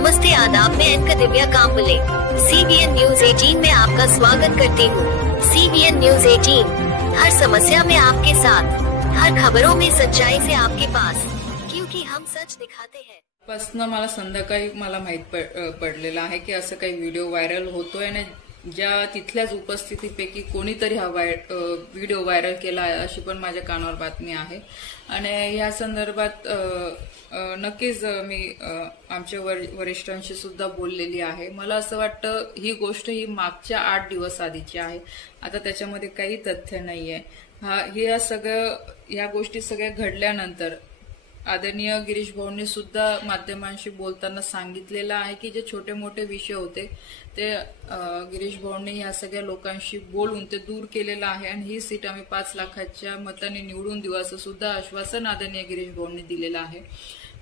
नमस्ते आदाब, मैं एंकर दिव्या Kamble CBN news 18 में आपका स्वागत करती हूँ। CBN न्यूज 18 हर समस्या में आपके साथ, हर खबरों में सच्चाई से आपके पास, क्योंकि हम सच दिखाते हैं। पासनं मला संध्याकाळी माहित पडलेलं आहे की असं काही व्हिडिओ व्हायरल होतोय आणि ज्या तिथल्याच उपस्थितीपैकी कोणीतरी हा व्हिडिओ व्हायरल केला आहे अशी पण माझ्या कानावर बातमी आहे। आणि या संदर्भात नक्कीच मी आमच्या वरिष्ठांशी सुद्धा बोललेली आहे। मला असं वाटतं ही गोष्ट ही मागच्या 8 दिवस आधीची आहे। आता त्याच्यामध्ये काही तथ्य नाहीये। या गोष्टी सगळ्या घडल्यानंतर आदरणीय गिरीश भाऊंनी सुद्धा माध्यमांशी बोलताना सांगितलेलं आहे की जे छोटे मोठे विषय होते ते गिरीश भाऊंनी या सगळ्या लोकांशी बोलून ते दूर केलेलं आहे आणि ही सीट आम्ही 5 लाखाच्या मताने निवडून देऊ असं सुद्धा आश्वासन आदरणीय गिरीश भाऊंनी दिलेलं आहे।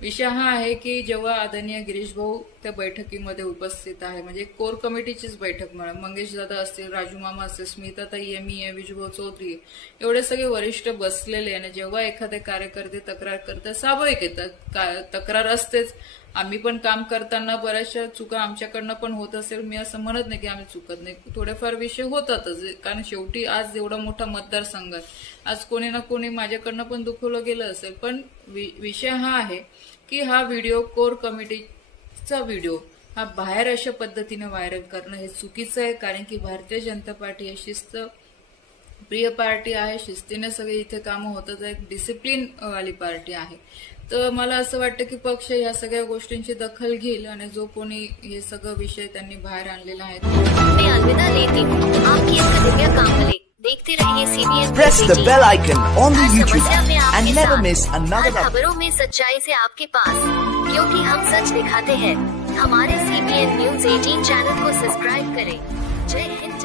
विषय हा आहे की जेव्हा आदरणीय गिरीश भाऊ त्या बैठकीमध्ये उपस्थित आहे, म्हणजे कोर कमिटीचीच बैठक म्हणा, मंगेश दादा असतील, राजू मामा असतील, स्मिताताई एम विजूभाऊ चौधरी, एवढे सगळे वरिष्ठ बसलेले आणि जेव्हा एखादे कार्यकर्ते तक्रार करतात, स्वाभाविक येतात, तक्रार असतेच। आम्ही पण काम करताना बऱ्याचशा चुका आमच्याकडनं पण होत असेल, मी असं म्हणत नाही की आम्ही चुकत नाही, थोडेफार विषय होतातच, कारण शेवटी आज एवढा मोठा मतदारसंघ आज कोणी ना कोणी माझ्याकडनं पण दुखवलं गेलं असेल। पण विषय हा आहे की हा व्हिडिओ कोर कमिटीचा व्हिडिओ हा बाहेर अशा पद्धतीने व्हायरल करणं हे चुकीचं आहे, कारण की भारतीय जनता पार्टी ही शिस्त प्रिय पार्टी आहे, शिस्तीने सगळे इथे कामं होतात, एक डिसिप्लिन वाली पार्टी आहे। तर मला असं वाटतं की पक्ष या सगळ्या गोष्टींची दखल घेईल आणि जो कोणी हे सगळं विषय त्यांनी बाहेर आणलेला आहे। मैं अलविदा लेती हूँ, आपकी एंकर दिव्या कांबले। देखते रहिए CBN। Press the bell icon on the her YouTube समस्या में app आपके and never साथ, miss another हर खबरों में सच्चाई से आपके पास, क्योंकि हम सच दिखाते हैं। हमारे CBN न्यूज 18 चैनल को सब्सक्राइब करें। जय हिंद।